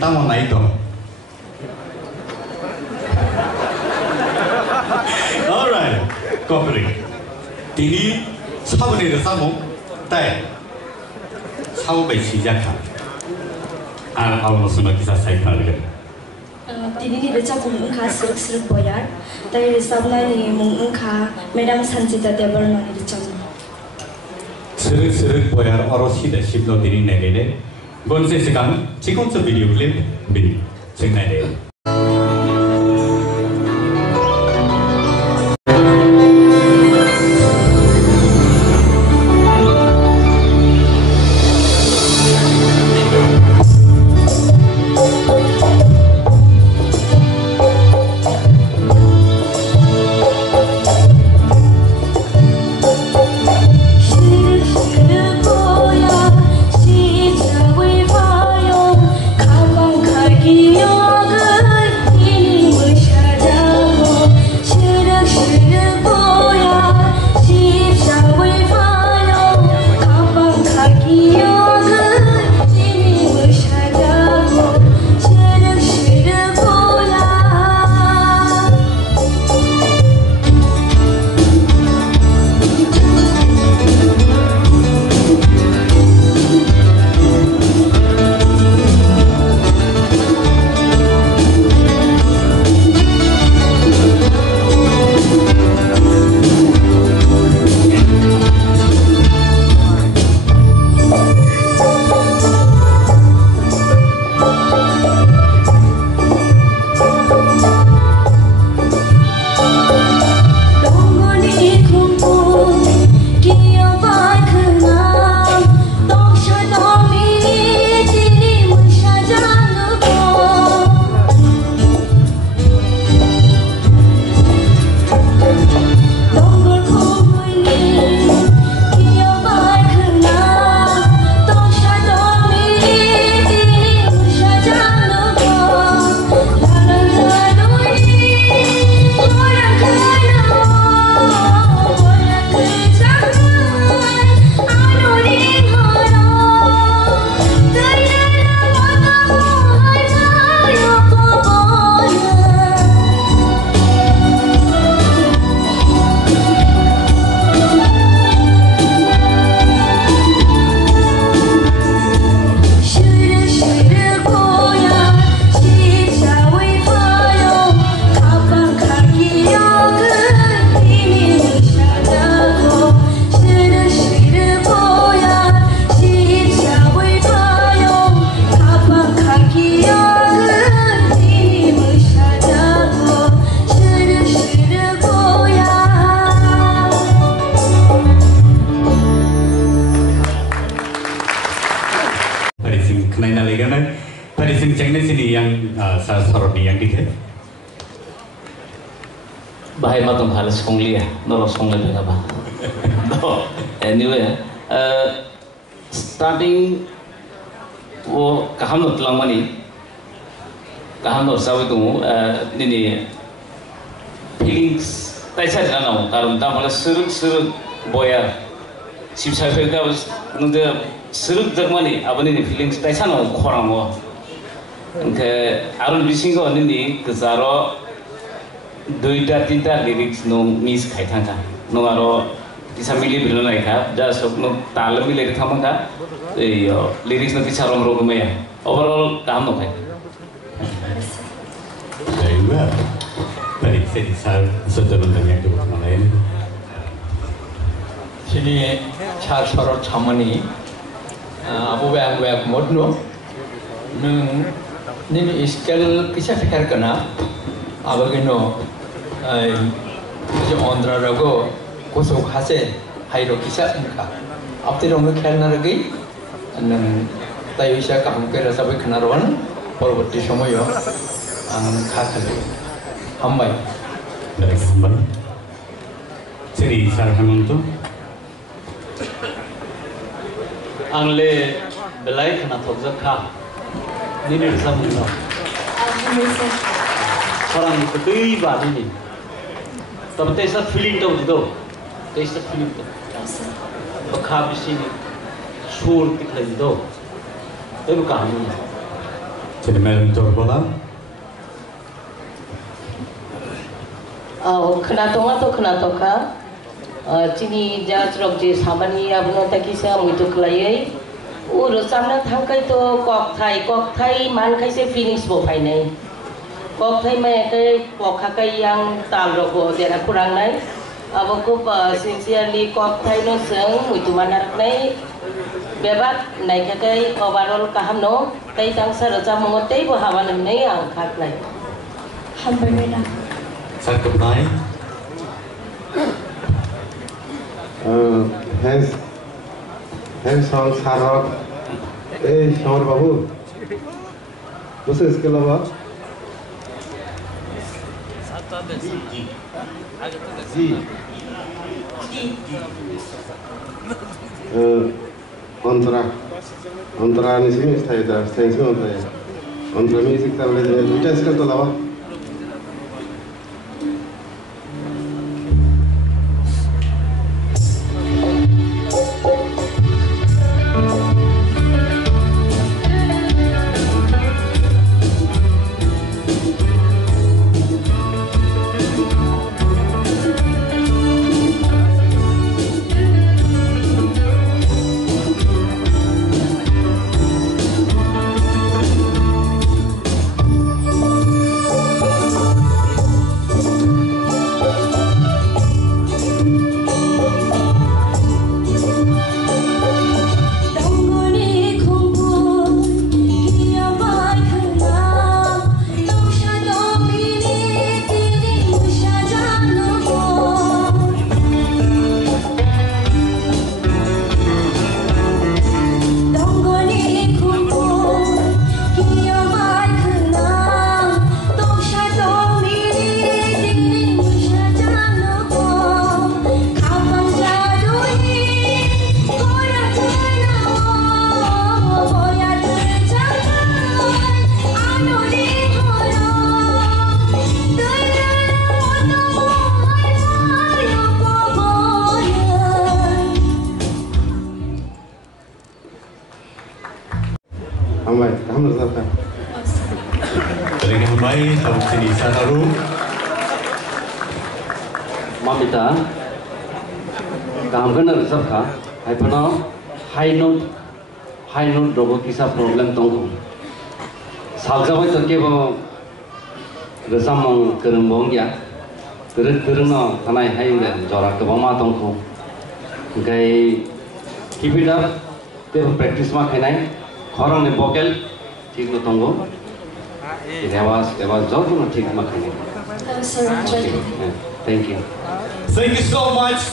tamo na ito. Alright, cooperate. Tini 사분의 사모 때 사업의 시작한 아우노스마 기사 사이트를 Tini baca mengungkap seruk-seruk boyar, tapi resabna ni mengungkap Madam Sanjita Debar nani dicam. Seruk-seruk boyar orang sida siblo tini negede, gonse sekarang cikon se video clip bini, sengaja. Bahaya matang hal songli ya, nolak songli juga apa? No, anyway, starting वो कहाँ न तलांगवानी कहाँ न सावे तुम निनी feelings तैसा जाना हो कारण ता मतलब सुरुक बोया शिवसाई फेंका बस नंदे सुरुक जर्मनी अब निनी feelings तैसा न हो खोरांग हो उनके आरुन बिसिंगो निनी केजारो दुईटा तीनटा लिरिक्स नो मिस खाई था नो आरो किसा मिली बिलो नहीं था जहाँ सब नो ताल मिले था मंगा ये लिरिक्स नो किसा रोम रोग में है ओवरऑल काम नो खाई Aiyah, tadi saya sedang mendengar itu malah sini char sorot chamani abu bang modno nung nini iskal kisah fikir kena abagino जो आंध्रा रगो कुछ खासे हाइरो किसा इनका अब तेरे उन्हें खेलना रही नंग तायुषा काम के रसा भी खाना रोन और बत्ती समय यो खा खले हम भाई dari gambar jadi sarhan untuk angle belai kena togza kha nini rasa mungkin orang itu kei badi ni tapi tesa feeling tahu tesa feeling tahu bakha bisi ni sur dikhai do itu kami Madam Torbola. Kenatoka, Chini Jajrok J Samani Abnotakisa Mutuklay, Urusana Tankai to Kok Thai, Mankai finish Bopaine. Kok Thai Make, Kokakai Yang Talrogo, there are Kurangai, Avokupa sincerely Kok Thai no Sung, with Manarnay, Bebat, Nakakai, overall Kahano, Tay Tang Sarata Mote, Havan Nay, and Kaklay. Hamburger. Satu naik. Hands on Sarok. Shawar Babu. What's this skill about? G. Antara ni sini saya dah sensi antara. Antara ni sih kalau ada dua skill tu lawa. Dengan hamai tahun sini sanaru. Mamita, काम करना reserve का, है पना high note robo किसा problem तो को, सालजाबाई तो के वो रजामंग करंबोंग या, करना थाना है इंगे जोरा के बामा तो को, गए keep it up, ते practice मा खेनाई, खरंग ने बोकेल ठीक नो तो को, एवाज जॉब नो ठीक मा खेनाई. Sorry, Thank you. Thank you so much.